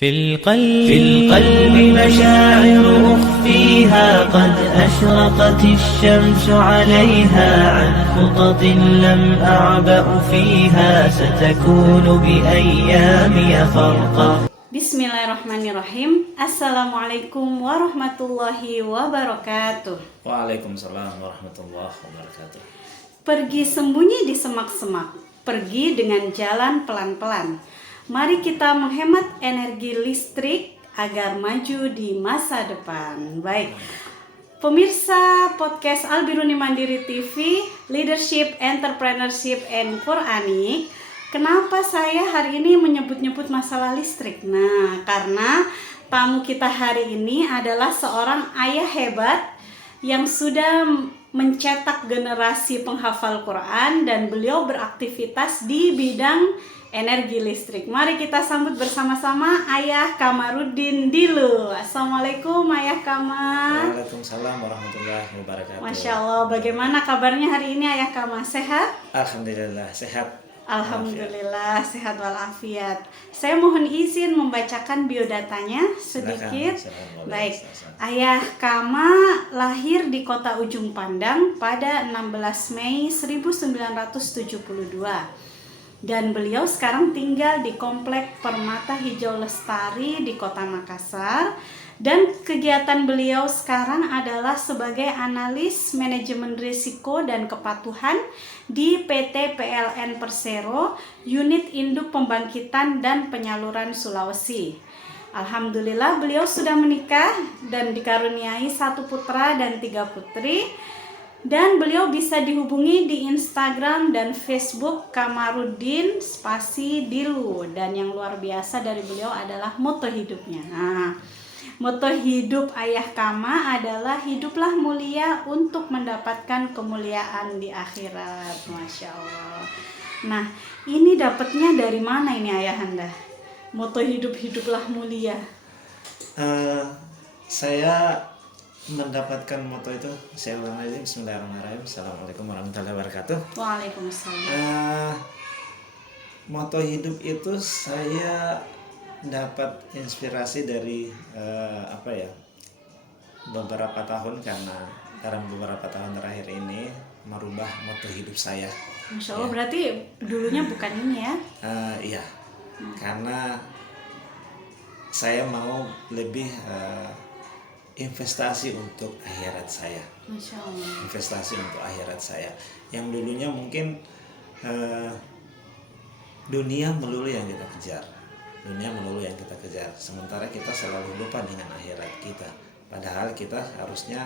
في القلب مشاعر أخفيها قد أشرقت الشمس عليها عن خطط لم أعبأ فيها ستكون بأيامي فرقا. Bismillahirrahmanirrahim. Assalamualaikum warahmatullahi wabarakatuh. Waalaikumsalam warahmatullahi wabarakatuh. Pergi sembunyi di semak-semak, pergi dengan jalan pelan-pelan. Mari kita menghemat energi listrik agar maju di masa depan. Baik, pemirsa podcast Al-Biruni Mandiri TV, Leadership, Entrepreneurship, and Quranic. Kenapa saya hari ini menyebut-nyebut masalah listrik? Nah, karena tamu kita hari ini adalah seorang ayah hebat yang sudah mencetak generasi penghafal Quran dan beliau beraktivitas di bidang energi listrik. Mari kita sambut bersama-sama Ayah Kamarudin Dilu. Assalamualaikum Ayah Kamar. Waalaikumsalam warahmatullahi wabarakatuh. Masya Allah, bagaimana kabarnya hari ini Ayah Kamar? Sehat? Alhamdulillah sehat. Alhamdulillah sehat walafiat. Saya mohon izin membacakan biodatanya sedikit. Silakan, Baik, silakan. Ayah Kama lahir di kota Ujung Pandang pada 16 Mei 1972. Dan beliau sekarang tinggal di Komplek Permata Hijau Lestari di Kota Makassar. Dan kegiatan beliau sekarang adalah sebagai analis manajemen risiko dan kepatuhan di PT PLN Persero, Unit Induk Pembangkitan dan Penyaluran Sulawesi. Alhamdulillah beliau sudah menikah dan dikaruniai 1 putra dan 3 putri. Dan beliau bisa dihubungi di Instagram dan Facebook Kamarudin spasi Dilu. Dan yang luar biasa dari beliau adalah moto hidupnya. Nah, moto hidup Ayah Kama adalah hiduplah mulia untuk mendapatkan kemuliaan di akhirat. Masya Allah. Nah, ini dapatnya dari mana ini Ayahanda? Moto hiduplah mulia. Saya mendapatkan moto itu, saya ulang lagi. Bismillahirrahmanirrahim. Assalamualaikum warahmatullahi wabarakatuh. Waalaikumsalam. Moto hidup itu saya dapat inspirasi dari beberapa tahun, karena dalam beberapa tahun terakhir ini merubah moto hidup saya. Masya Allah, berarti dulunya bukan ini ya? Iya, karena saya mau lebih investasi untuk akhirat saya. Masya Allah. Investasi untuk akhirat saya. Yang dulunya mungkin dunia melulu yang kita kejar. Sementara kita selalu lupa dengan akhirat kita. Padahal kita harusnya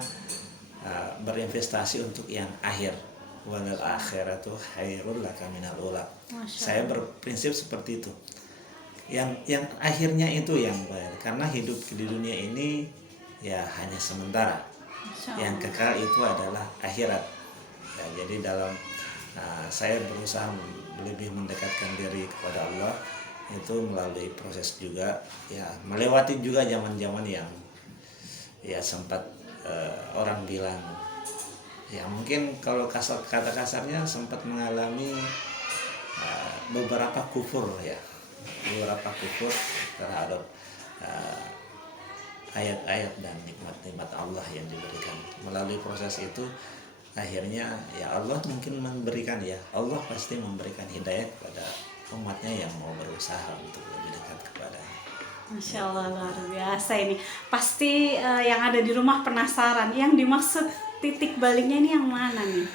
berinvestasi untuk yang akhir. Walal akhiratu khairul laka minal ula. Saya berprinsip seperti itu. Yang akhirnya itu yang baik. Karena hidup di dunia ini ya hanya sementara. Yang kekal itu adalah akhirat. Ya, jadi dalam saya berusaha lebih mendekatkan diri kepada Allah itu melalui proses juga, ya melewati juga zaman-zaman yang ya sempat orang bilang ya mungkin kalau kata kasarnya sempat mengalami beberapa kufur terhadap ayat-ayat dan nikmat-nikmat Allah yang diberikan. Melalui proses itu akhirnya ya Allah mungkin memberikan, ya Allah pasti memberikan hidayah kepada umatnya yang mau berusaha untuk lebih dekat kepadanya. Masya Allah, luar biasa ini. Pasti yang ada di rumah penasaran, yang dimaksud titik baliknya ini yang mana nih?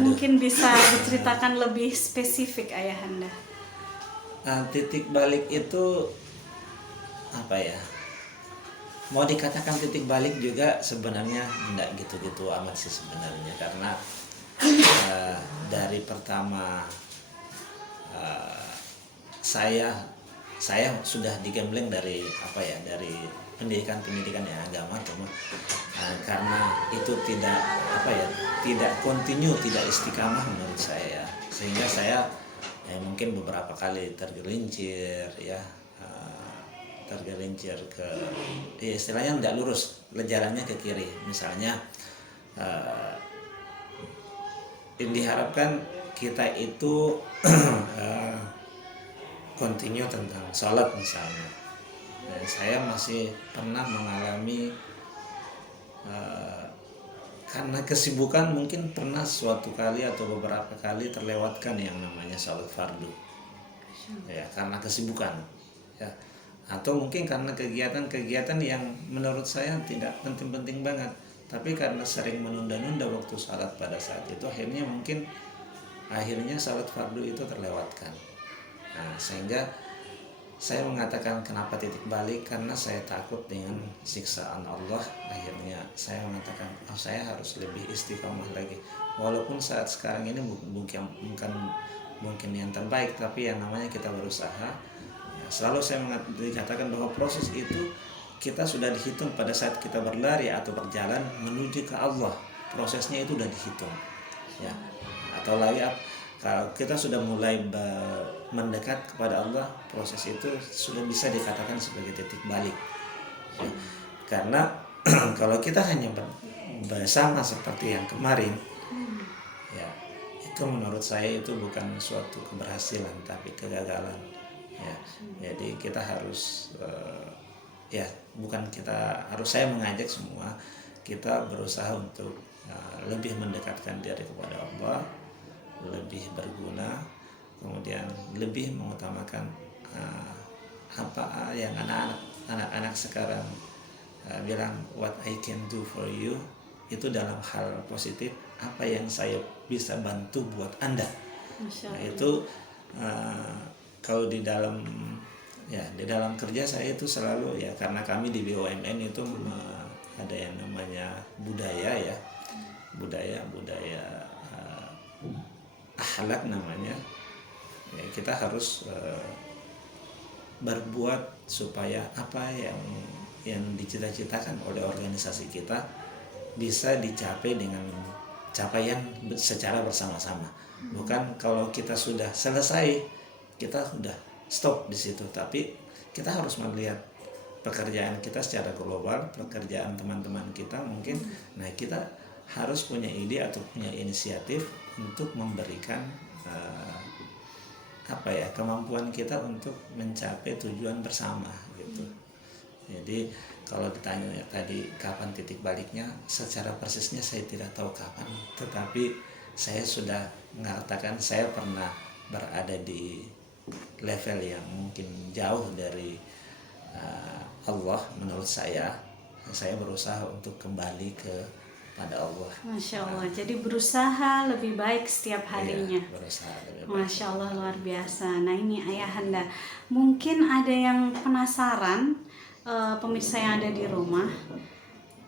Mungkin bisa diceritakan lebih spesifik Ayahanda. Titik balik itu apa ya? Mau dikatakan titik balik juga sebenarnya enggak gitu-gitu amat sih sebenarnya, karena dari pertama saya sudah digembleng dari pendidikan yang agama, cuma karena itu tidak kontinu, tidak istiqamah menurut saya, sehingga saya mungkin beberapa kali tergelincir ke istilahnya tidak lurus, jalannya ke kiri. Misalnya diharapkan kita itu continue tentang sholat misalnya, Dan saya masih pernah mengalami karena kesibukan mungkin pernah suatu kali atau beberapa kali terlewatkan yang namanya salat fardu, ya karena kesibukan, ya atau mungkin karena kegiatan-kegiatan yang menurut saya tidak penting-penting banget, tapi karena sering menunda-nunda waktu salat pada saat itu akhirnya salat fardu itu terlewatkan. Nah, sehingga saya mengatakan kenapa titik balik, karena saya takut dengan siksaan Allah. Akhirnya saya mengatakan saya harus lebih istiqomah lagi, walaupun saat sekarang ini mungkin yang terbaik, tapi yang namanya kita berusaha. Selalu saya dikatakan bahwa proses itu kita sudah dihitung pada saat kita berlari atau berjalan menuju ke Allah, prosesnya itu sudah dihitung, ya. Atau lagi kalau kita sudah mulai mendekat kepada Allah, proses itu sudah bisa dikatakan sebagai titik balik, ya. Karena kalau kita hanya bersama seperti yang kemarin, ya itu menurut saya itu bukan suatu keberhasilan tapi kegagalan, ya. Jadi kita harus saya mengajak semua kita berusaha untuk lebih mendekatkan diri kepada Allah, lebih berguna, kemudian lebih mengutamakan apa yang anak-anak sekarang bilang what I can do for you, itu dalam hal positif, apa yang saya bisa bantu buat Anda. Nah, itu kalau di dalam kerja saya itu selalu, ya karena kami di BUMN itu ada yang namanya budaya akhlak namanya, ya, kita harus berbuat supaya apa yang dicita-citakan oleh organisasi kita bisa dicapai dengan capaian secara bersama-sama. Bukan kalau kita sudah selesai kita sudah stop di situ, tapi kita harus melihat pekerjaan kita secara global, pekerjaan teman-teman kita mungkin. Nah, kita harus punya ide atau punya inisiatif untuk memberikan kemampuan kita untuk mencapai tujuan bersama gitu. Jadi kalau ditanya tadi kapan titik baliknya, secara persisnya saya tidak tahu kapan, tetapi saya sudah mengatakan saya pernah berada di level yang mungkin jauh dari Allah. Menurut saya berusaha untuk kembali pada Allah. Masya Allah, jadi berusaha lebih baik setiap harinya. Iya, berusaha lebih baik. Masya Allah, luar biasa. Nah ini Ayahanda, mungkin ada yang penasaran, pemirsa yang ada di rumah,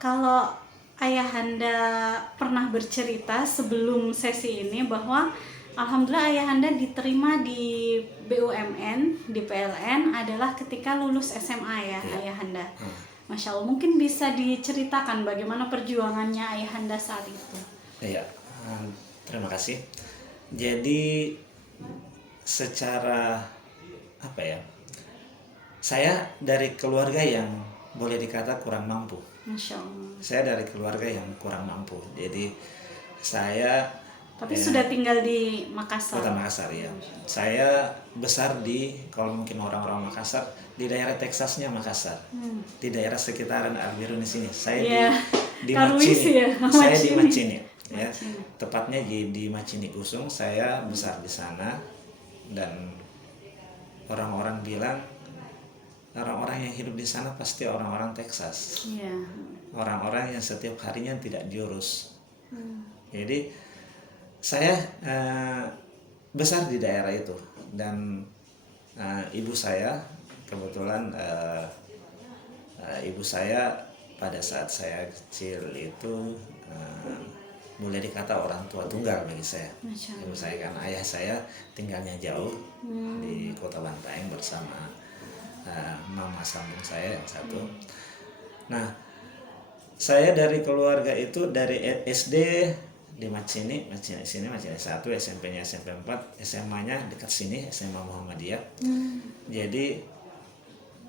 kalau Ayahanda pernah bercerita sebelum sesi ini bahwa alhamdulillah Ayahanda diterima di BUMN, di PLN adalah ketika lulus SMA ya, Ayahanda. Masya Allah, mungkin bisa diceritakan bagaimana perjuangannya Ayahanda saat itu. Iya, terima kasih. Jadi secara saya dari keluarga yang boleh dikata kurang mampu. Masya Allah. Saya dari keluarga yang kurang mampu. Jadi saya sudah tinggal di Makassar. Kota Makassar ya. Saya besar kalau mungkin orang-orang Makassar di daerah Teksasnya Makassar, di daerah sekitaran Albiruni sini. Saya di Macini. Ya? Saya di Macini, ya. Tepatnya di Macini Gusung. Saya besar di sana, dan orang-orang bilang orang-orang yang hidup di sana pasti orang-orang Teksas. Orang-orang yang setiap harinya tidak diurus. Jadi saya besar di daerah itu, dan ibu saya kebetulan ibu saya pada saat saya kecil itu boleh dikata orang tua tunggal bagi saya. Ibu saya, karena ayah saya tinggalnya jauh di Kota Bantaeng bersama mama sambung saya yang satu. Nah, saya dari keluarga itu dari SD di Macini 1, SMP-nya SMP 4, SMA-nya dekat sini, SMA Muhammadiyah. Jadi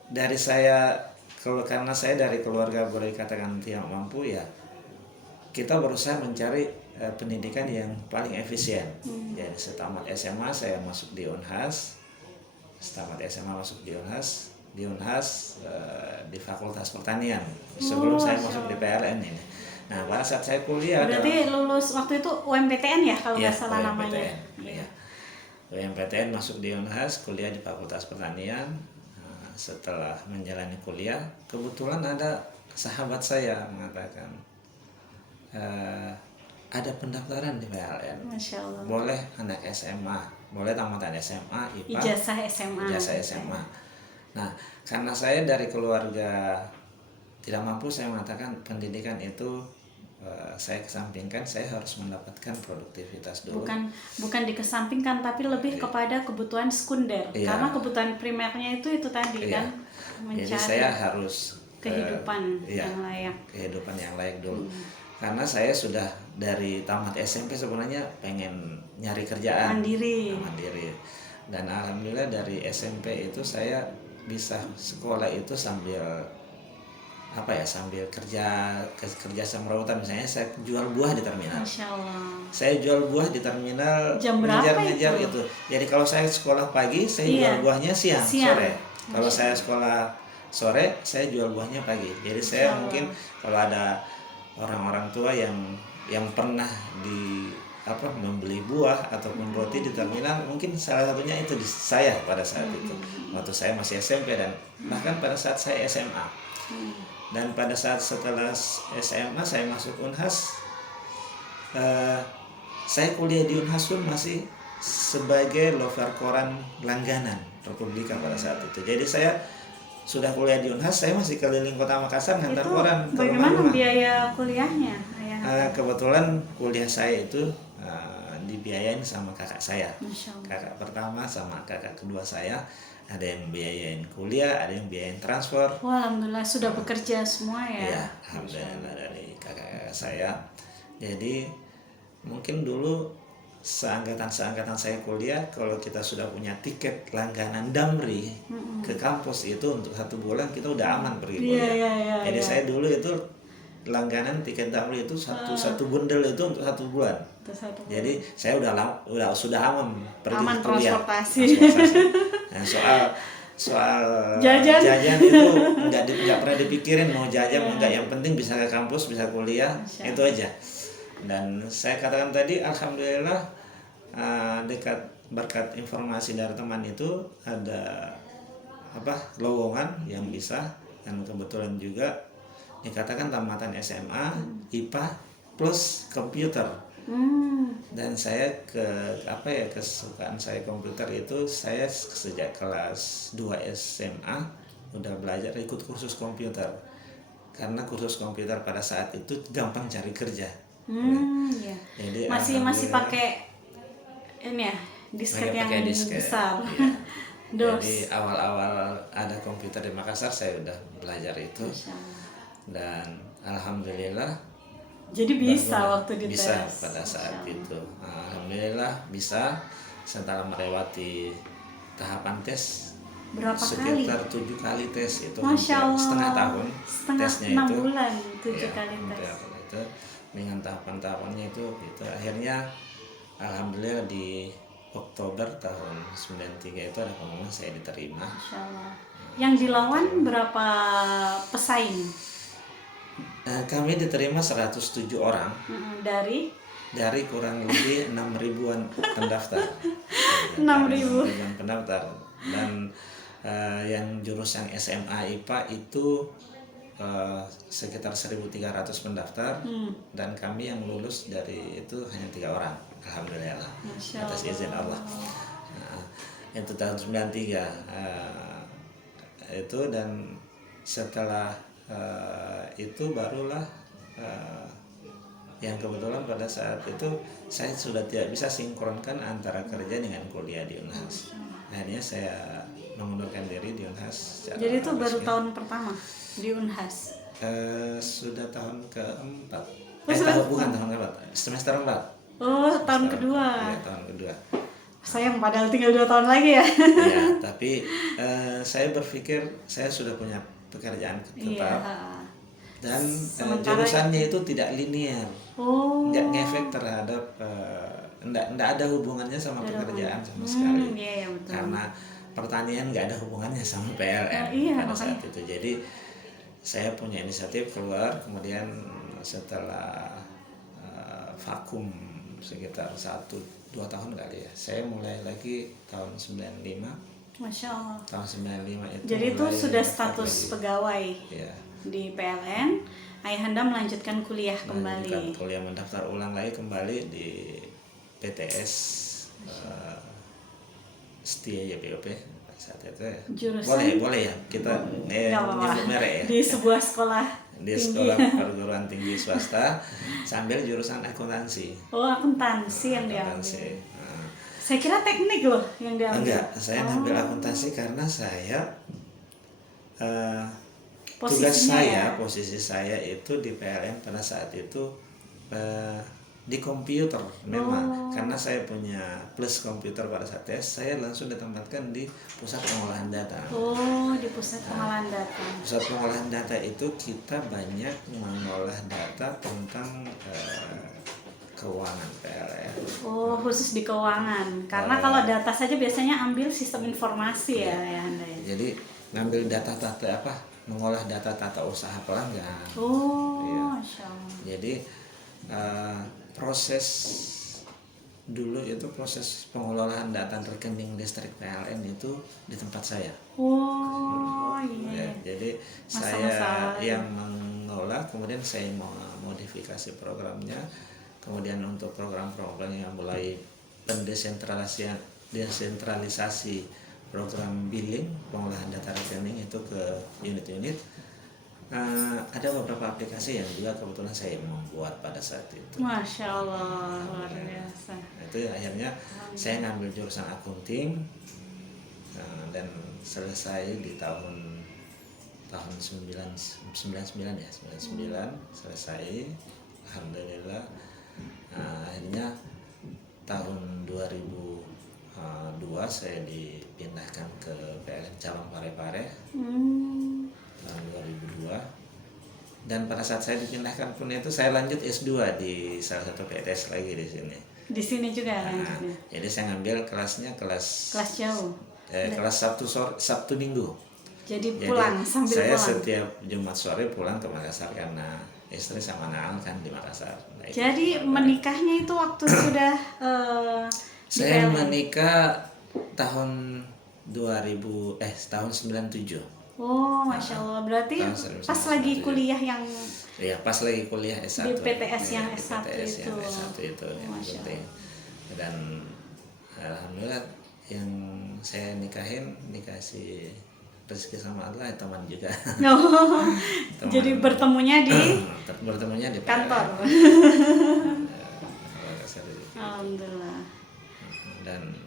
dari saya, karena saya dari keluarga boleh dikatakan tidak mampu, ya kita berusaha mencari pendidikan yang paling efisien. Jadi setamat SMA saya masuk di Unhas, di Unhas di Fakultas Pertanian sebelum saya masuk di PLN ini. Nah, pada saat saya kuliah berarti lulus waktu itu UMPTN ya kalau nggak salah UMPTN, namanya. ya. UMPTN masuk di Unhas, kuliah di Fakultas Pertanian. Nah, setelah menjalani kuliah, kebetulan ada sahabat saya mengatakan ada pendaftaran di PLN. Masya Allah. Boleh anak SMA, boleh tamatan SMA, IPA, Ijazah SMA. ijazah SMA. Nah, karena saya dari keluarga tidak mampu, saya mengatakan pendidikan itu saya kesampingkan, saya harus mendapatkan produktivitas dulu. Bukan dikesampingkan, tapi lebih kepada kebutuhan sekunder. Iya. Karena kebutuhan primernya itu tadi Iya. kan, mencari Jadi saya harus kehidupan iya, yang layak. kehidupan yang layak dulu. Karena saya sudah dari tamat SMP sebenarnya pengen nyari kerjaan Mandiri. Dan alhamdulillah dari SMP itu saya bisa sekolah itu sambil kerja semrawutan. Misalnya saya jual buah di terminal. Masya Allah. Saya jual buah di terminal, Jam berapa ngejar itu. Jadi kalau saya sekolah pagi, saya jual buahnya siang. Sore. Kalau saya sekolah sore, saya jual buahnya pagi. Jadi saya mungkin kalau ada orang-orang tua yang pernah membeli buah ataupun roti di terminal, mungkin salah satunya itu saya pada saat itu. Waktu saya masih SMP dan bahkan pada saat saya SMA. Dan pada saat setelah SMA saya masuk Unhas, saya kuliah di Unhas pun masih sebagai lover koran langganan Republika pada saat itu. Jadi saya sudah kuliah di Unhas, saya masih keliling kota Makassar ngantar koran ke bagaimana rumah-rumah. biaya kuliahnya? Kebetulan kuliah saya itu dibiayain sama kakak saya. Masya Allah. Kakak pertama sama kakak kedua saya, ada yang biayain kuliah, ada yang biayain transfer. Wah, alhamdulillah sudah bekerja semua ya. Ya, alhamdulillah dari kakak saya. Jadi mungkin dulu seangkatan saya kuliah, kalau kita sudah punya tiket langganan Damri ke kampus itu untuk 1 bulan, kita udah aman pergi kuliah. Jadi saya dulu itu langganan tiket Damri itu satu bundel itu untuk 1 bulan. Jadi saya sudah aman pergi kuliah. Transportasi. Nah, soal jajan itu nggak pernah dipikirin mau jajan enggak, yang penting bisa ke kampus, bisa kuliah, itu aja. Dan saya katakan tadi alhamdulillah berkat informasi dari teman itu ada lowongan yang bisa, dan kebetulan juga dikatakan tamatan SMA IPA plus komputer. Dan saya kesukaan saya komputer itu, saya sejak kelas 2 SMA udah belajar ikut kursus komputer, karena kursus komputer pada saat itu gampang cari kerja. Ya. Jadi masih pakai ini ya, disket yang besar. Ya. DOS. Jadi awal-awal ada komputer di Makassar saya udah belajar itu. Dan alhamdulillah jadi bisa waktu dites. Bisa pada saat itu. Alhamdulillah bisa setelah melewati tahapan tes. Berapa sekitar 7 kali tes itu. Masya Allah. Setengah tahun tesnya 6 itu. bulan 7 kali tes. Itu dengan tahapan-tahapannya itu akhirnya alhamdulillah di Oktober tahun 93 itu ada pengumuman saya diterima. Masya Allah. Yang dilawan berapa pesaing? Kami diterima 107 orang. Dari kurang lebih 6.000-an pendaftar. 6.000 pendaftar. Dan yang jurusan SMA IPA itu sekitar 1.300 pendaftar. Dan kami yang lulus dari itu hanya 3 orang. Alhamdulillah. Atas izin Allah. Itu tahun 93 itu, dan setelah itu barulah yang kebetulan pada saat itu saya sudah tidak bisa sinkronkan antara kerja dengan kuliah di Unhas. Akhirnya saya mengundurkan diri di Unhas. Jadi itu baru tahun pertama di Unhas? Sudah tahun keempat. Bukan tahun keempat, semester 4. Oh, tahun kedua. Iya, tahun kedua. Sayang padahal tinggal 2 tahun lagi ya. Iya, tapi saya berpikir saya sudah punya pekerjaan tetap. Dan jurusannya itu tidak linear. Nggak ngefek terhadap nggak ada hubungannya sama pekerjaan sama sekali. Iya, betul. Karena pertanian nggak ada hubungannya sama PLN Iya, pada saat makanya. itu. Jadi saya punya inisiatif keluar, kemudian setelah vakum sekitar 1-2 tahun kali ya, saya mulai lagi tahun 95. Masya Allah. Tahun 95 itu Jadi itu mulai sudah daftar status lagi. pegawai Ya, di PLN. Ayahanda melanjutkan kuliah melanjutkan kembali. kuliah, mendaftar ulang lagi kembali di PTS Setia YPOP saat itu ya. Jurusan? Boleh ya kita Nggak apa-apa. nyebut merek ya. Di sebuah sekolah Di tinggi. sekolah perguruan tinggi swasta sambil jurusan akuntansi. Oh, akuntansi yang Akuntansi. diambil. Nah, Saya kira teknik loh yang diambil. enggak, saya ngambil akuntansi karena saya tugas Posisinya saya, ya? posisi saya itu di PLN pada saat itu di komputer memang, karena saya punya plus komputer pada saat tes, saya langsung ditempatkan di pusat pengolahan data. Oh, di pusat pengolahan data. Pusat pengolahan data itu kita banyak mengolah data tentang keuangan PLN. Oh, khusus di keuangan. Karena kalau data saja biasanya ambil sistem informasi ya Anda ya. Jadi ngambil data-data apa, mengolah data tata usaha pelanggan. Oh, Iya. Masya Allah. Jadi proses dulu itu proses pengelolaan data rekening listrik PLN itu di tempat saya. Oh, Ya, iya. jadi Masa-masa saya yang mengolah, kemudian saya modifikasi programnya, kemudian untuk program-program yang mulai desentralisasi program billing pengolahan data rekening itu ke unit-unit. Ada beberapa aplikasi yang juga kebetulan saya membuat pada saat itu. Masya Allah, luar biasa. Nah, itu akhirnya saya ngambil jurusan akunting dan selesai di tahun 99 ya, 99 selesai, alhamdulillah. Akhirnya tahun 2002 saya dipindahkan ke PLN Cabang Parepare. Tahun 2002, dan pada saat saya dipindahkan pun itu saya lanjut S2 di salah satu PTS lagi di sini. Di sini juga lanjutnya. Jadi saya ngambil kelasnya kelas Jauh. kelas Sabtu Minggu. Jadi pulang sambil saya pulang. setiap Jumat sore pulang ke Makassar karena istri sama anak kan di Makassar. Nah, Jadi menikahnya itu waktu sudah di saya PLN? menikah tahun 97. Oh, Masya Allah. Berarti tahun 1997. pas lagi kuliah yang Ya, pas lagi kuliah S1. Di PTS yang di S1 PTS itu. yang S1 itu yang Masya penting. Dan alhamdulillah yang saya dikasih rezeki sama Allah, teman juga. Oh, Teman. jadi bertemunya di bertemunya di kantor. PLN. Alhamdulillah. Dan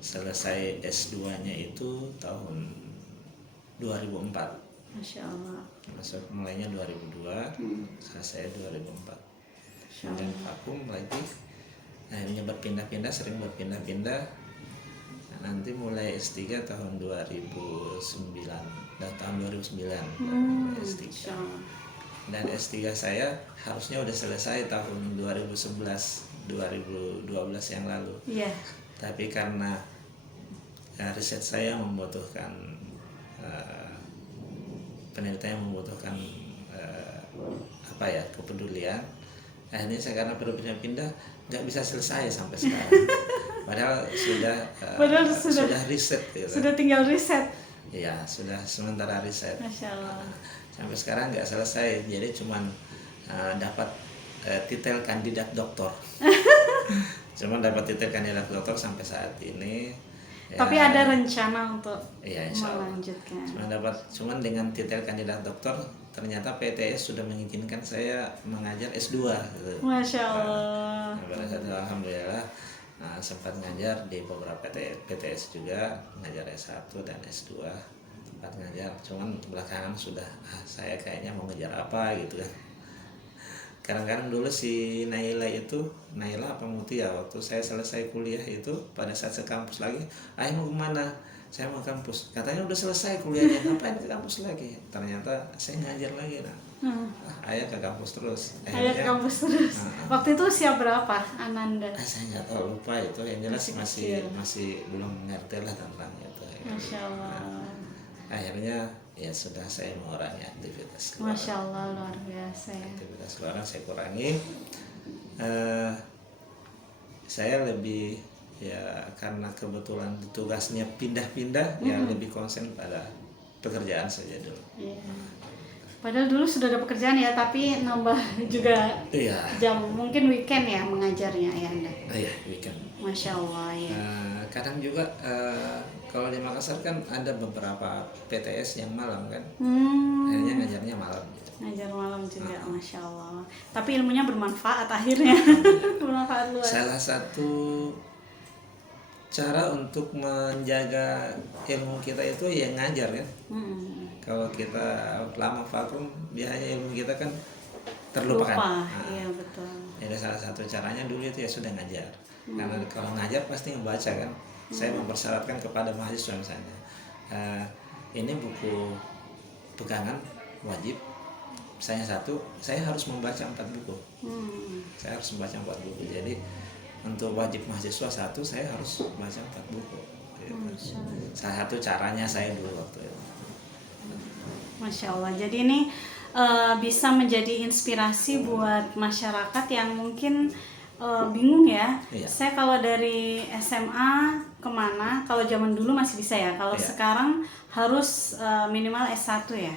selesai S2-nya itu tahun 2004. Masya Allah. Masuk mulainya 2002, selesai 2004. Kemudian vakum lagi, akhirnya sering berpindah-pindah. Nah, nanti mulai S3 tahun 2009, tahun 2009 S3. Masya Allah. Dan S3 saya harusnya udah selesai tahun 2011, 2012 yang lalu. Iya. Tapi karena riset saya membutuhkan penelitian yang membutuhkan kepedulian, akhirnya saya karena berpindah-pindah nggak bisa selesai sampai sekarang. Padahal sudah riset gitu. Sudah tinggal riset. Iya, sudah sementara riset. Masya Allah. Sampai sekarang nggak selesai, jadi cuman dapat titel kandidat doktor. Cuman dapat titel kandidat doktor sampai saat ini. Tapi ada rencana untuk Iya, insya Allah. melanjutkan. Cuman dengan titel kandidat doktor, ternyata PTS sudah mengizinkan saya mengajar S2 gitu. Masya Allah. Pada saat itu alhamdulillah sempat ngajar di beberapa PTS juga, ngajar S1 dan S2 sempat ngajar. Cuman belakangan sudah saya kayaknya mau ngejar apa gitu kan. Kadang-kadang dulu si Naila apa Mutia, waktu saya selesai kuliah itu pada saat ke kampus lagi, ayah mau kemana? Saya mau kampus. Katanya udah selesai kuliahnya, ngapain ke kampus lagi? Ternyata saya ngajar lagi. Ayah ke kampus terus. Ayah ke kampus terus. Waktu itu usia berapa Ananda? Saya nggak tahu, lupa itu. Yang jelas masih belum ngerti lah tentang itu. Masya Allah. Akhirnya ya sudah saya mengurangi aktivitas keluar. Masya Allah, luar biasa ya. Aktivitas keluar saya kurangi. Saya lebih ya karena kebetulan tugasnya pindah-pindah ya lebih konsen pada pekerjaan saja dulu. Iya. Padahal dulu sudah ada pekerjaan ya, tapi nambah juga jam, mungkin weekend ya mengajarnya ya Anda. Iya, weekend. Masya Allah ya. Kadang juga kalau di Makassar kan ada beberapa PTS yang malam kan, akhirnya ngajarnya malam. Gitu. Ngajar malam juga, Masya Allah. Tapi ilmunya bermanfaat akhirnya, bermanfaat luas. Salah satu cara untuk menjaga ilmu kita itu ya ngajar kan. Kalau kita lama vakum, biasanya ilmu kita kan terlupakan. Iya betul. Jadi salah satu caranya dulu itu ya sudah ngajar. Karena kalau ngajar pasti ngebaca kan. Saya mempersyaratkan kepada mahasiswa misalnya, ini buku pegangan wajib. Misalnya satu, saya harus membaca 4 buku. Saya harus membaca 4 buku. Jadi untuk wajib mahasiswa satu, saya harus baca 4 buku. Gitu. Salah satu caranya saya dulu waktu itu. Masya Allah. Jadi ini bisa menjadi inspirasi buat masyarakat yang mungkin bingung ya. Iya. Saya kalau dari SMA kemana? Kalau zaman dulu masih bisa ya. Kalau sekarang harus minimal S1 ya.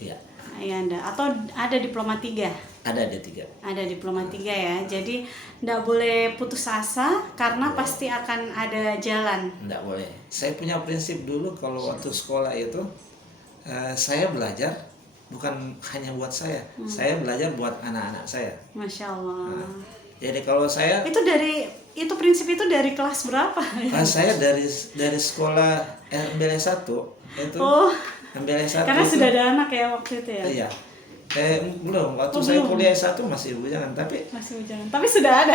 Iya. Ya Anda. Atau ada diploma 3? Ada D3. Ada diploma 3 ya. Jadi enggak boleh putus asa karena pasti akan ada jalan. Enggak boleh. Saya punya prinsip dulu kalau waktu sekolah itu saya belajar bukan hanya buat saya belajar buat anak-anak saya. Masya Allah. Jadi kalau saya itu prinsip itu dari kelas berapa? Saya dari sekolah MBLS 1 itu. MBLS 1 karena itu, sudah ada anak ya waktu itu ya. Iya. Belum, waktu saya kuliah S1 masih bujangan, tapi Tapi sudah ada.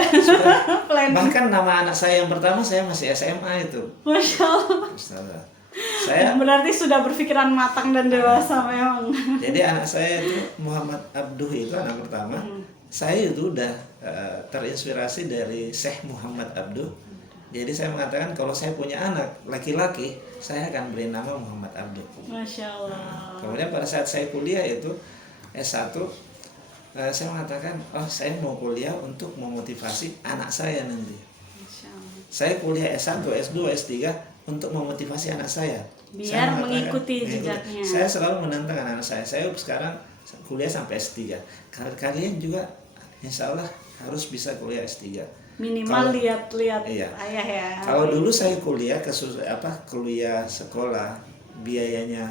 bahkan nama anak saya yang pertama saya masih SMA itu. Masya Allah. Saya berarti sudah berpikiran matang dan dewasa memang. Jadi anak saya itu Muhammad Abduh itu anak pertama. Saya itu udah terinspirasi dari Syekh Muhammad Abduh. Jadi saya mengatakan kalau saya punya anak laki-laki, saya akan beri nama Muhammad Abduh. Masya Allah. Kemudian pada saat saya kuliah itu S1, saya mengatakan, saya mau kuliah untuk memotivasi anak saya nanti. Masya Allah. Saya kuliah S1, S2, S3 untuk memotivasi anak saya. Biar mengikuti jejaknya. Saya selalu menantang anak saya. Saya sekarang kuliah sampai S3. Kalian juga insya Allah harus bisa kuliah S3. Minimal lihat-lihat ayah ya. Kalau dulu saya kuliah kuliah sekolah biayanya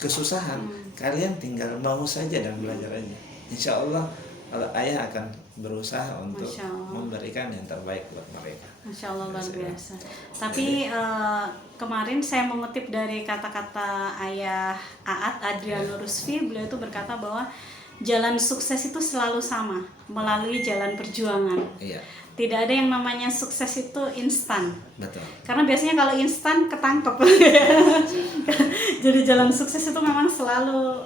kesusahan, kalian tinggal mau saja dan belajar aja. Insya Allah ayah akan berusaha untuk memberikan yang terbaik buat mereka. Masya Allah, luar biasa. Tapi kemarin saya mengutip dari kata-kata ayah Aat Adriano Rusfi, beliau itu berkata bahwa jalan sukses itu selalu sama, melalui jalan perjuangan. Iya. Tidak ada yang namanya sukses itu instan. Betul. Karena biasanya kalau instan ketangkep. Jadi jalan sukses itu memang selalu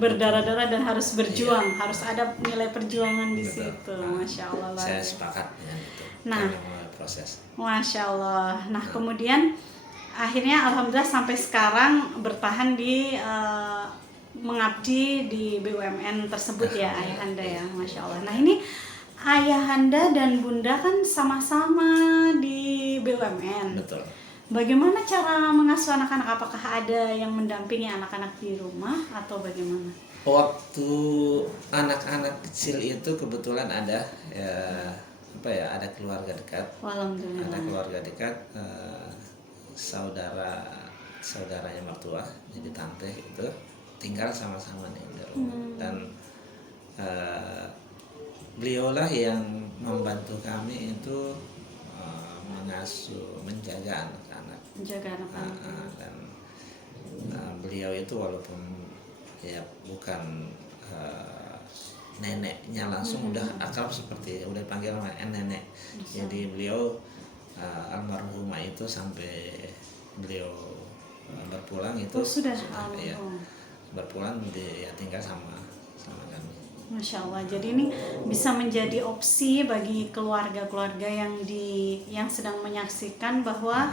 berdarah-darah dan harus berjuang, harus ada nilai perjuangan di situ. Masya Allah. Saya sepakat dengan itu. Nah, proses. Masya Allah. Nah, kemudian akhirnya alhamdulillah sampai sekarang bertahan di mengabdi di BUMN tersebut ya ayahanda ya, Masya Allah. Nah ini ayahanda dan bunda kan sama-sama di BUMN. Betul. Bagaimana cara mengasuh anak-anak? Apakah ada yang mendampingi anak-anak di rumah atau bagaimana? Waktu anak-anak kecil itu kebetulan ada ada keluarga dekat. Alhamdulillah. Ada keluarga dekat, saudaranya mertua, jadi tante itu tinggal sama-sama nih di rumah. Dan beliaulah yang membantu kami itu mengasuh, menjaga anak-anak. Dan beliau itu walaupun ya bukan neneknya langsung udah akrab seperti udah panggil nenek. Jadi beliau almarhumah itu sampai beliau berpulang itu sudah ya, berpulang tinggal sama kami. Masya Allah. Jadi ini bisa menjadi opsi bagi keluarga-keluarga yang sedang menyaksikan bahwa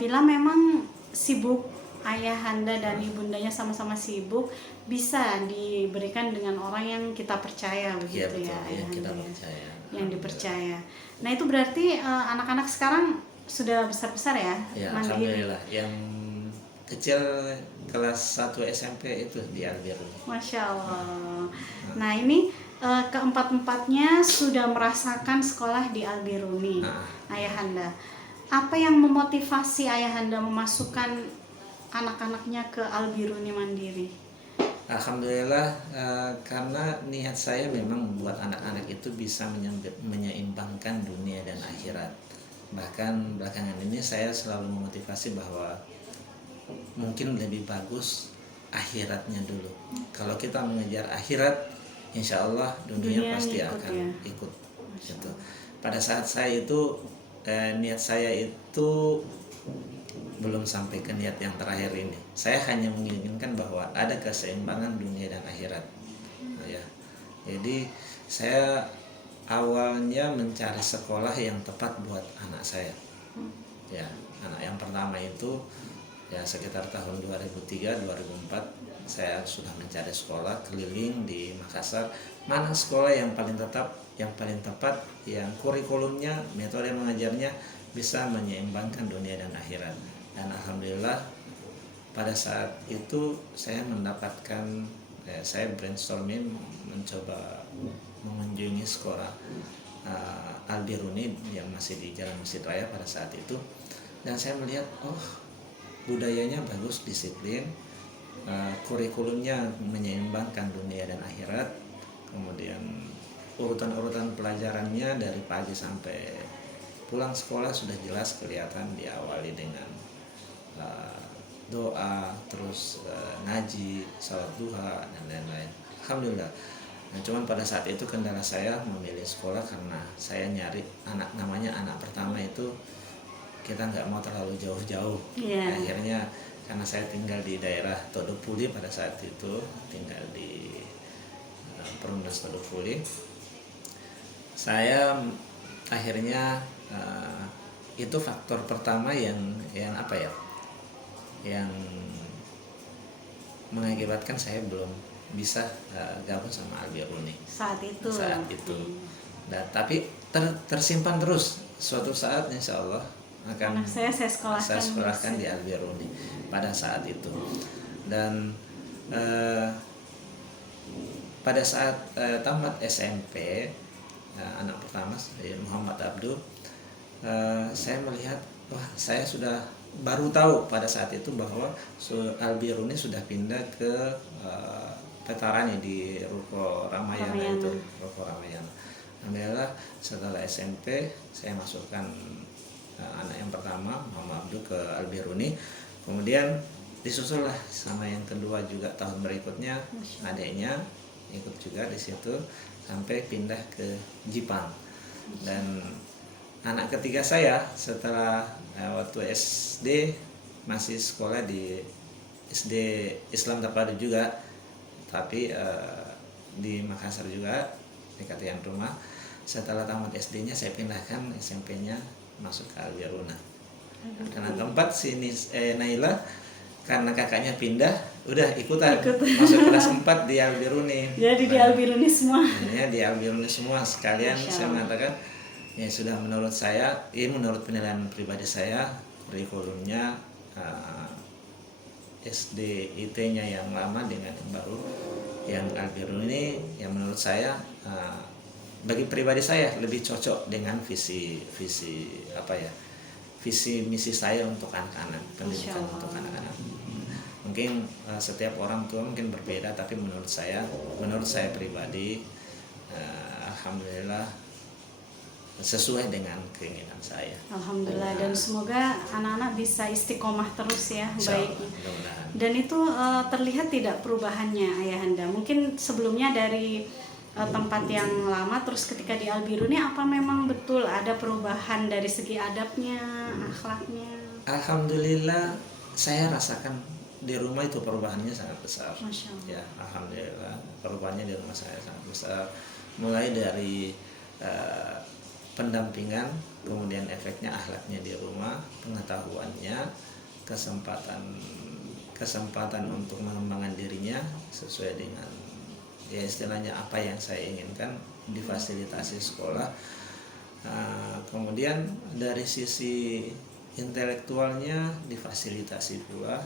bila memang sibuk, ayahanda dan ibundanya sama-sama sibuk, bisa diberikan dengan orang yang kita percaya Iya begitu betul, ya yang kita ayahanda ya, percaya. yang dipercaya. Nah itu berarti anak-anak sekarang sudah besar-besar ya, Ya, mandiri. alhamdulillah. Yang kecil kelas 1 SMP itu di Al-Biruni. Masya Allah. Nah ini keempat-empatnya sudah merasakan sekolah di Al-Biruni, ayahanda. Apa yang memotivasi ayahanda memasukkan anak-anaknya ke Al-Biruni Mandiri? Alhamdulillah, karena niat saya memang buat anak-anak itu bisa menyeimbangkan dunia dan akhirat. Bahkan belakangan ini saya selalu memotivasi bahwa mungkin lebih bagus akhiratnya dulu. Kalau kita mengejar akhirat, insya Allah dunia pasti ikut akan ya. ikut. Gitu. Pada saat saya itu niat saya itu belum sampai ke niat yang terakhir ini. Saya hanya menginginkan bahwa ada keseimbangan dunia dan akhirat. Ya. Jadi saya awalnya mencari sekolah yang tepat buat anak saya. Ya, anak yang pertama itu ya sekitar tahun 2003-2004 saya sudah mencari sekolah keliling di Makassar. Mana sekolah yang paling tepat, yang kurikulumnya, metode mengajarnya bisa menyeimbangkan dunia dan akhirat. Dan alhamdulillah pada saat itu saya mendapatkan, saya brainstorming mencoba mengunjungi sekolah Al-Biruni yang masih di Jalan Masjid Raya pada saat itu, dan saya melihat budayanya bagus, disiplin, kurikulumnya menyeimbangkan dunia dan akhirat, kemudian urutan-urutan pelajarannya dari pagi sampai pulang sekolah sudah jelas kelihatan, diawali dengan doa, terus ngaji, salat duha dan lain-lain. Alhamdulillah. Nah, cuman pada saat itu kendala saya memilih sekolah karena saya nyari namanya anak pertama itu kita nggak mau terlalu jauh-jauh. Yeah. Akhirnya karena saya tinggal di daerah Todopuli pada saat itu, tinggal di Perumnas Todopuli, saya akhirnya itu faktor pertama yang apa ya, yang mengakibatkan saya belum bisa gabung sama Al-Biruni saat itu. Nah, tapi tersimpan terus, suatu saat insya Allah akan saya sekolahkan di Al-Biruni pada saat itu. Dan pada saat tamat SMP, anak pertama Muhammad Abdul, saya melihat, saya sudah baru tahu pada saat itu bahwa Al-Biruni sudah pindah ke Petarani di Ruko Ramayana. Itu Ruko Ramayana. Alhamdulillah setelah SMP saya masukkan anak yang pertama Muhammad Abdul ke Al-Biruni, kemudian disusullah sama yang kedua juga tahun berikutnya, adiknya ikut juga di situ sampai pindah ke Jipang. Dan anak ketiga saya setelah waktu SD masih sekolah di SD Islam Terpadu juga, tapi di Makassar juga dekat yang rumah. Setelah tamat SD-nya saya pindahkan SMP-nya masuk ke Al-Biruni. Karena keempat Naila, karena kakaknya pindah, udah ikutan masuk kelas 4 di Al-Biruni. Jadi di Al-Biruni semua. Ya, di Al-Biruni semua sekalian. Saya mengatakan ya sudah, menurut saya, menurut penilaian pribadi saya, kurikulumnya SDIT-nya yang lama dengan yang baru, yang Al-Biruni ini yang menurut saya bagi pribadi saya lebih cocok dengan visi misi saya untuk anak-anak, pendidikan untuk anak-anak. Mungkin setiap orang tua mungkin berbeda, tapi menurut saya pribadi, alhamdulillah sesuai dengan keinginan saya. Alhamdulillah, dan semoga anak-anak bisa istiqomah terus ya, baik. Dan itu terlihat tidak perubahannya ayahanda? Mungkin sebelumnya dari tempat yang lama, terus ketika di Al-Biruni apa memang betul ada perubahan dari segi adabnya, akhlaknya? Alhamdulillah saya rasakan di rumah itu perubahannya sangat besar. Masya Allah. Ya, alhamdulillah perubahannya di rumah saya sangat besar. Mulai dari pendampingan, kemudian efeknya akhlaknya di rumah, pengetahuannya, kesempatan untuk mengembangkan dirinya sesuai dengan ya istilahnya apa yang saya inginkan, difasilitasi sekolah. Kemudian dari sisi intelektualnya difasilitasi pula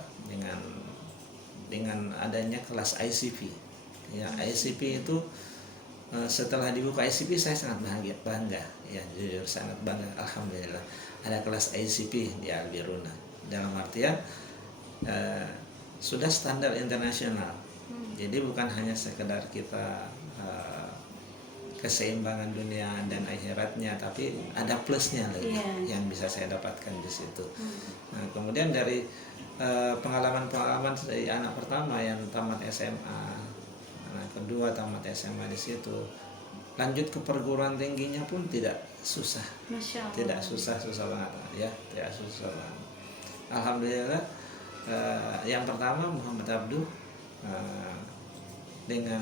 dengan adanya kelas ICP. Ya, ICP itu setelah dibuka ICP saya sangat bangga ya, jujur sangat bangga, alhamdulillah ada kelas ICP di Al-Biruna, dalam artian sudah standar internasional. Jadi bukan hanya sekedar kita keseimbangan dunia dan akhiratnya, tapi ada plusnya lagi yang bisa saya dapatkan di situ. Nah, kemudian dari pengalaman-pengalaman dari anak pertama yang tamat SMA, anak kedua tamat SMA di situ, lanjut ke perguruan tingginya pun tidak susah, tidak susah banget ya, tidak susah banget. Alhamdulillah. Yang pertama Muhammad Abduh dengan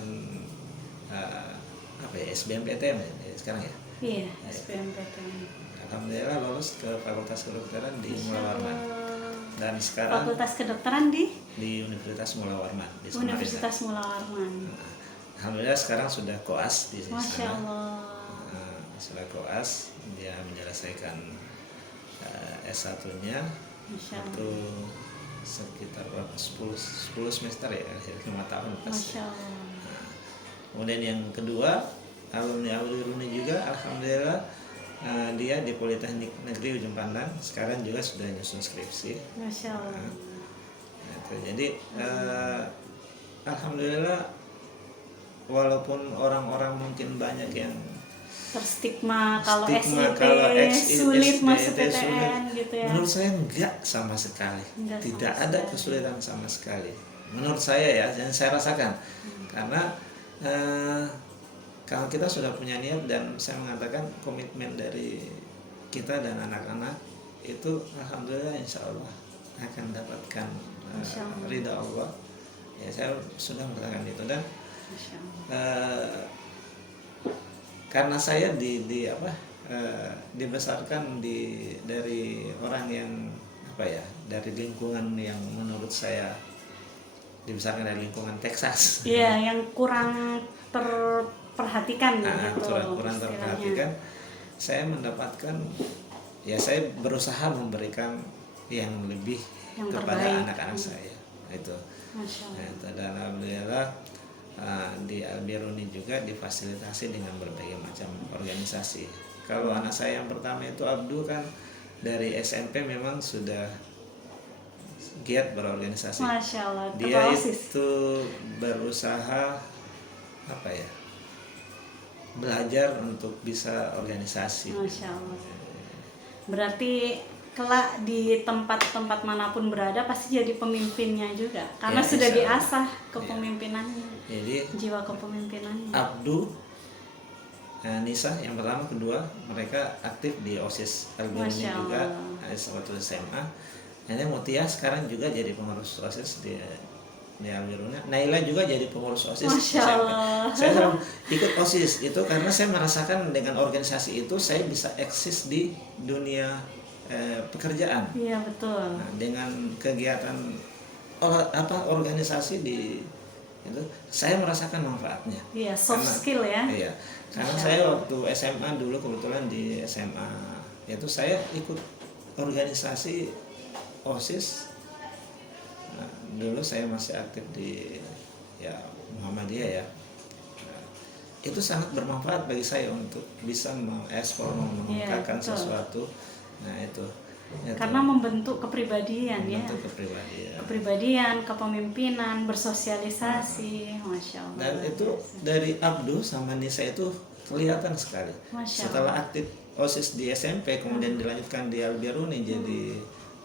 apa ya, SBMPTN ya, sekarang ya. Iya, SBMPTN. Alhamdulillah lolos ke Fakultas Kedokteran di Mula Warman. Dan sekarang Fakultas Kedokteran di Universitas Mula Warman di Samarinda. Universitas Mula Warman. Alhamdulillah sekarang sudah koas di sana. Masya Allah. Sudah koas, dia menyelesaikan S1-nya itu sekitar 10 semester ya, 5 tahun pasti. Masya Allah. Kemudian yang kedua alumni Al-Biruni juga, alhamdulillah dia di Politeknik Negeri Ujung Pandang, sekarang juga sudah nyusun skripsi. Masya Allah. Jadi alhamdulillah, walaupun orang-orang mungkin banyak yang terstigma kalau SIP sulit masuk PTN gitu ya. Menurut saya enggak sama sekali. Tidak ada kesulitan sama sekali. Menurut saya ya, yang saya rasakan. Karena kalau kita sudah punya niat, dan saya mengatakan komitmen dari kita dan anak-anak itu alhamdulillah insya Allah akan mendapatkan ridha Allah. Ya, saya sudah mengatakan itu, dan karena saya dibesarkan dari orang yang dari lingkungan yang menurut saya dibesarkan dari lingkungan Texas. Iya, yang kurang terperhatikan gitu. Kurang terperhatikan. Saya mendapatkan, ya saya berusaha memberikan yang lebih kepada anak-anak saya. Itu. Dan alhamdulillah di Al-Biruni juga difasilitasi dengan berbagai macam organisasi. Kalau anak saya yang pertama itu Abdul kan dari SMP memang sudah giat berorganisasi. Masya Allah, dia itu berusaha belajar untuk bisa organisasi. Masya Allah. Berarti kelak di tempat-tempat manapun berada pasti jadi pemimpinnya juga, karena ya, sudah diasah kepemimpinannya. Jadi jiwa kepemimpinannya. Abdu, Nisa yang pertama, kedua mereka aktif di OSIS Al-Biruni juga waktu SMA. Ini Mutia sekarang juga jadi pengurus OSIS di Al-Biruni. Naila juga jadi pengurus OSIS. Masya Allah. Saya selalu ikut OSIS itu karena saya merasakan dengan organisasi itu saya bisa eksis di dunia pekerjaan. Iya, betul. Nah, dengan kegiatan organisasi di itu saya merasakan manfaatnya. Iya, soft skill ya. Iya. Karena saya waktu SMA dulu, kebetulan di SMA itu saya ikut organisasi OSIS. Nah, dulu saya masih aktif di Muhammadiyah ya. Nah, itu sangat bermanfaat bagi saya untuk bisa mengekspor, mengungkapkan sesuatu. Nah, itu karena membentuk kepribadian kepribadian, kepemimpinan, bersosialisasi. Masya Allah. Dan itu dari Abdu sama Nisa itu kelihatan sekali. Setelah aktif OSIS di SMP, kemudian dilanjutkan di Al-Biruni, jadi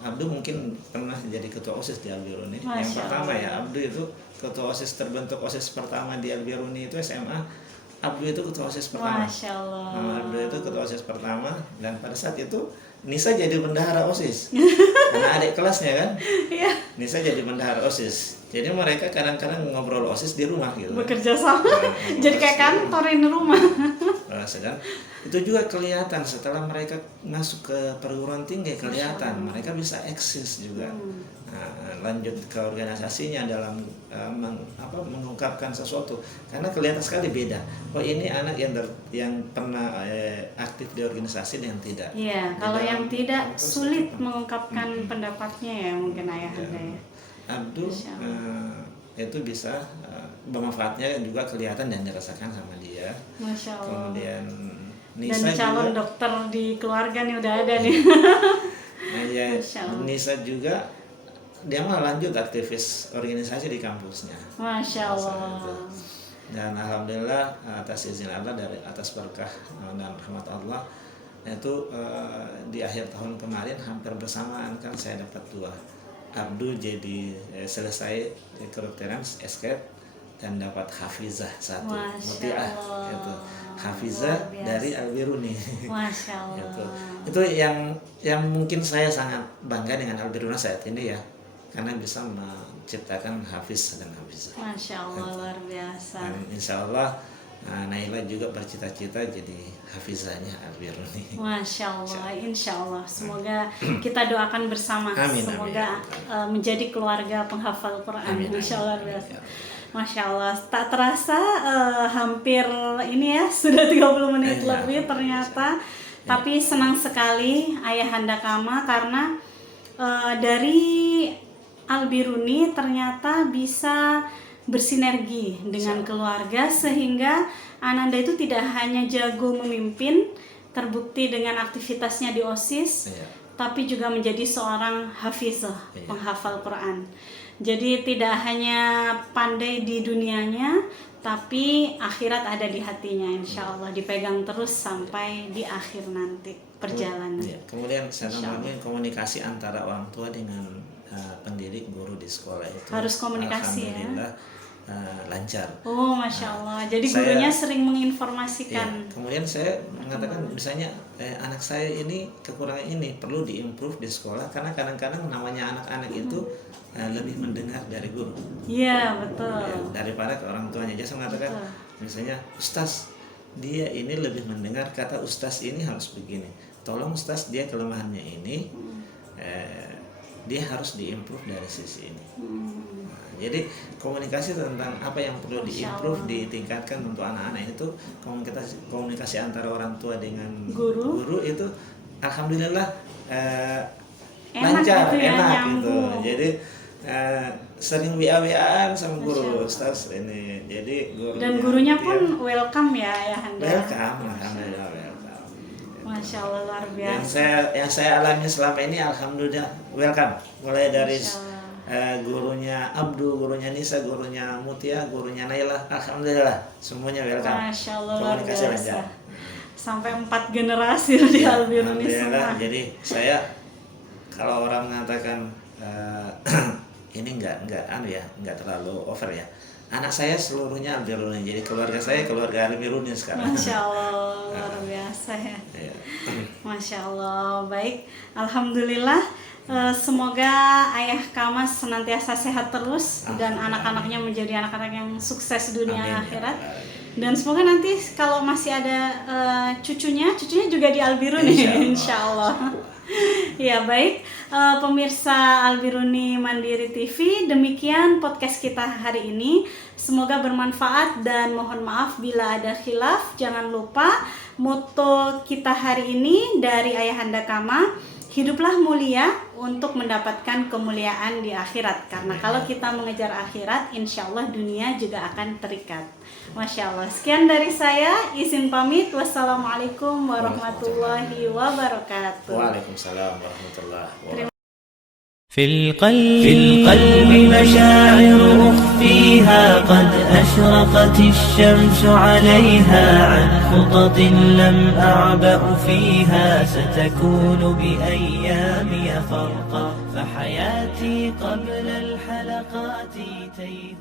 Abdu mungkin pernah jadi ketua OSIS di Al-Biruni. Yang pertama ya, Abdu itu ketua OSIS, terbentuk OSIS pertama di Al-Biruni itu SMA. Abdu itu ketua OSIS pertama. Masya Allah. Abdu itu ketua OSIS pertama, dan pada saat itu Nisa jadi bendahara OSIS. Karena adik kelasnya kan. Iya. Nisa jadi bendahara OSIS. Jadi mereka kadang-kadang ngobrol OSIS di rumah gitu. Bekerja sama. Jadi kayak kantor ini rumah. berprestasi, dan itu juga kelihatan setelah mereka masuk ke perguruan tinggi, kelihatan mereka bisa eksis juga. Nah, lanjut ke organisasinya dalam mengungkapkan sesuatu, karena kelihatan sekali beda. Oh, ini anak yang pernah aktif di organisasi dan tidak. Iya, kalau yang tidak sulit mengungkapkan pendapatnya ya mungkin ayahanda ya. Abdul itu bisa bermanfaatnya juga kelihatan dan dirasakan sama dia. Masya Allah. Kemudian Nisa dan calon juga, dokter di keluarga nih udah ada nih. nah, ya, Nisa juga dia malah lanjut aktivis organisasi di kampusnya. Masya Allah. Dan alhamdulillah atas izin Allah, dari atas berkah dan rahmat Allah, itu di akhir tahun kemarin hampir bersamaan kan saya dapat 2. Abdul jadi selesai kedokteran escape dan dapat hafizah 1 mutiah, itu hafizah dari Al-Biruni. Masya Allah. itu yang mungkin saya sangat bangga dengan Al-Biruni saat ini ya, karena bisa menciptakan hafiz dan hafizah. Masya Allah, luar biasa. Dan insya Allah Naila juga bercita-cita jadi hafizahnya Al-Biruni. Masya Allah, insya Allah. Semoga kita doakan bersama. Amin, semoga amin. Menjadi keluarga penghafal Quran. Amin, Masya Allah, amin. biasa. Masya Allah, tak terasa hampir ini ya sudah 30 menit lebih ternyata. Tapi senang sekali ayahanda Kama karena dari Al-Biruni ternyata bisa bersinergi dengan keluarga sehingga Ananda itu tidak hanya jago memimpin, terbukti dengan aktivitasnya di OSIS, tapi juga menjadi seorang hafizah, penghafal Quran. Jadi tidak hanya pandai di dunianya, tapi akhirat ada di hatinya, insya Allah dipegang terus sampai di akhir nanti perjalanan. Kemudian saya tambahin komunikasi antara orang tua dengan pendidik, guru di sekolah itu harus komunikasi alhamdulillah, lancar. Oh, Masya Allah. Jadi gurunya sering menginformasikan. Ya, kemudian saya mengatakan misalnya anak saya ini kekurangan ini perlu diimprove di sekolah, karena kadang-kadang namanya anak-anak itu lebih mendengar dari guru. Iya, betul. Ya, daripada ke orang tuanya. Jadi saya mengatakan misalnya Ustaz, dia ini lebih mendengar kata Ustaz ini harus begini. Tolong Ustaz, dia kelemahannya ini. Dia harus diimprove dari sisi ini. Nah, jadi komunikasi tentang apa yang perlu diimprove, ditingkatkan untuk anak-anak itu, komunikasi antara orang tua dengan guru itu alhamdulillah lancar, gitu ya, enak nyambung. gitu. Jadi sering WA-WA-an sama guru Ustaz ini. Jadi dan gurunya pun welcome ya Ayahanda. Welcome, alhamdulillah welcome. Masya Allah, luar biasa. Yang saya alami selama ini alhamdulillah welcome. Mulai dari gurunya Abdul, gurunya Nisa, gurunya Mutia, gurunya Naila, alhamdulillah semuanya welcome. Masya Allah, luar biasa. Sampai 4 generasi di Al-Biruni semua. Jadi saya, kalau orang mengatakan ini enggak terlalu over ya. Anak saya seluruhnya Al-Biruni, jadi keluarga saya keluarga Al-Biruni sekarang. Masya Allah, luar biasa ya. Masya Allah, baik. Alhamdulillah, semoga Ayah Kama senantiasa sehat terus dan anak-anaknya menjadi anak-anak yang sukses dunia akhirat. Dan semoga nanti kalau masih ada cucunya juga di Al-Biruni, insya Allah. Ya baik, pemirsa Al-Biruni Mandiri TV, demikian podcast kita hari ini. Semoga bermanfaat dan mohon maaf bila ada khilaf. Jangan lupa moto kita hari ini dari Ayahanda Kama, hiduplah mulia untuk mendapatkan kemuliaan di akhirat. Karena kalau kita mengejar akhirat, insya Allah dunia juga akan terikat. Masya Allah. Sekian dari saya, izin pamit. Wassalamualaikum warahmatullahi wabarakatuh. Waalaikumsalam warahmatullahi wabarakatuh. في القلب مشاعر أخفيها قد أشرقت الشمس عليها عن خطط لم أعبأ فيها ستكون بأيامي فرقا فحياتي قبل الحلقات تيه